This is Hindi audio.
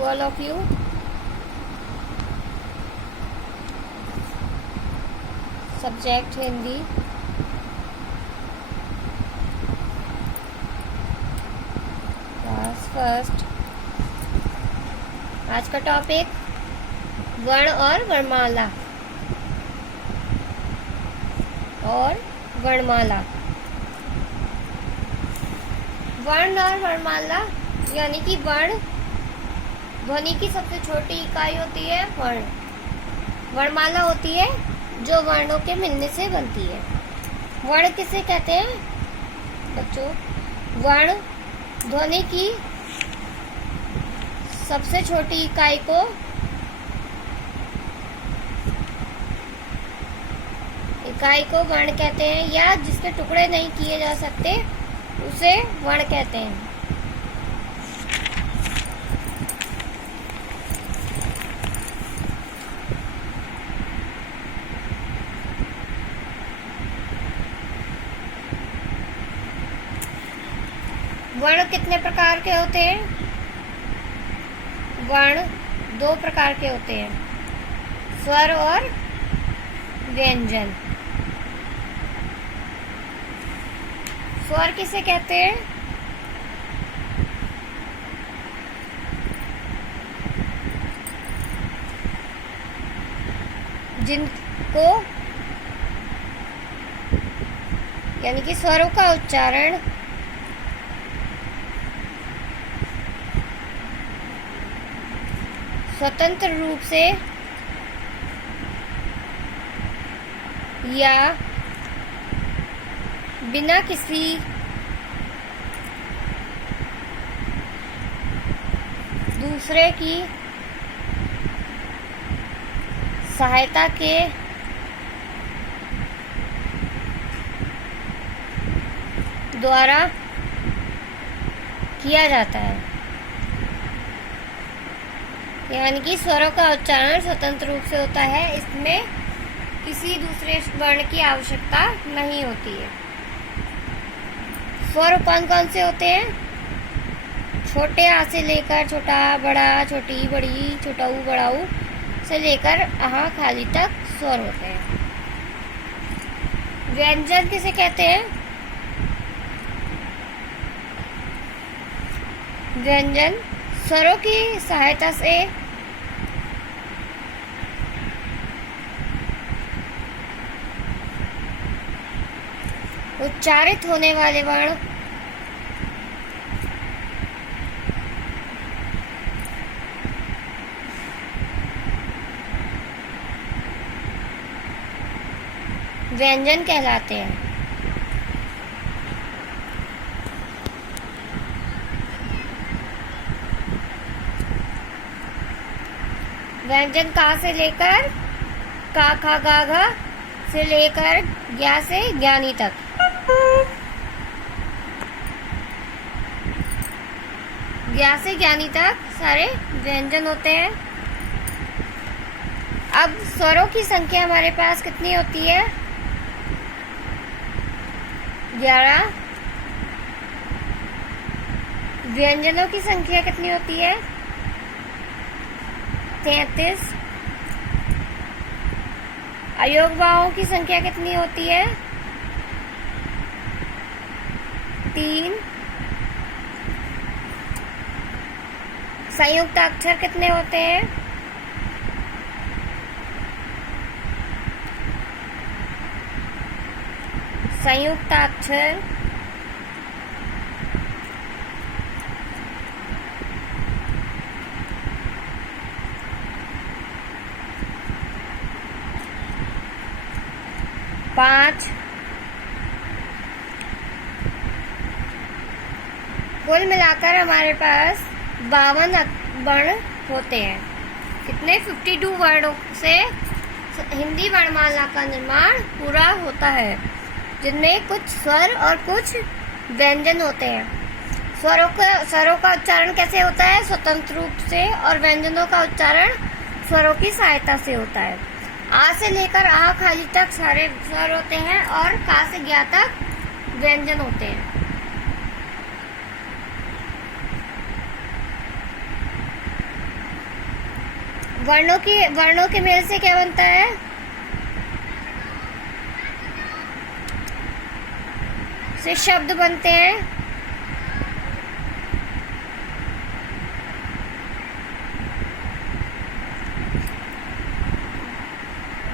to all of you. Subject Hindi. Class first. आज का टॉपिक वर्ण और वर्णमाला वर्ण और वर्णमाला यानी कि वर्ण ध्वनि की सबसे छोटी इकाई होती है वर्ण। वर्णमाला होती है जो वर्णों के मिलने से बनती है। वर्ण किसे कहते हैं बच्चों? वर्ण ध्वनि की सबसे छोटी इकाई को वर्ण कहते हैं, या जिसके टुकड़े नहीं किए जा सकते उसे वर्ण कहते हैं। वर्ण कितने प्रकार के होते हैं? वर्ण 2 प्रकार के होते हैं, स्वर और व्यंजन। स्वर किसे कहते हैं? जिनको यानी कि स्वरों का उच्चारण स्वतंत्र रूप से या बिना किसी दूसरे की सहायता के द्वारा किया जाता है। यानी कि स्वरों का उच्चारण स्वतंत्र रूप से होता है, इसमें किसी दूसरे वर्ण की आवश्यकता नहीं होती है। स्वर कौन कौन से होते हैं? छोटे आ से लेकर छोटा बड़ा, छोटी बड़ी, छोटा ऊ बड़ा ऊ से लेकर आहा खाली तक स्वर होते हैं। व्यंजन किसे कहते हैं? व्यंजन स्वरों की सहायता से उच्चारित होने वाले वर्ण व्यंजन कहलाते हैं। व्यंजन का से लेकर का खा गा घा से लेकर ज्ञा से ज्ञानी तक। ज्ञा से ज्ञानी तक सारे व्यंजन होते हैं। अब स्वरों की संख्या हमारे पास कितनी होती है? 11। व्यंजनों की संख्या कितनी होती है? 33। अयोगवाओं की संख्या कितनी होती है? 3। संयुक्त अक्षर कितने होते हैं? 5। कुल मिलाकर हमारे पास 52 वर्ण होते हैं। कितने? 52 वर्णों से हिंदी वर्णमाला का निर्माण पूरा होता है, जिनमें कुछ स्वर और कुछ व्यंजन होते हैं। स्वरों का उच्चारण कैसे होता है? स्वतंत्र रूप से। और व्यंजनों का उच्चारण स्वरों की सहायता से होता है। आ से लेकर आ खाली तक सारे स्वर होते हैं और का से ज्ञा तक व्यंजन होते हैं। वर्णों के मेल से क्या बनता है? से शब्द बनते हैं।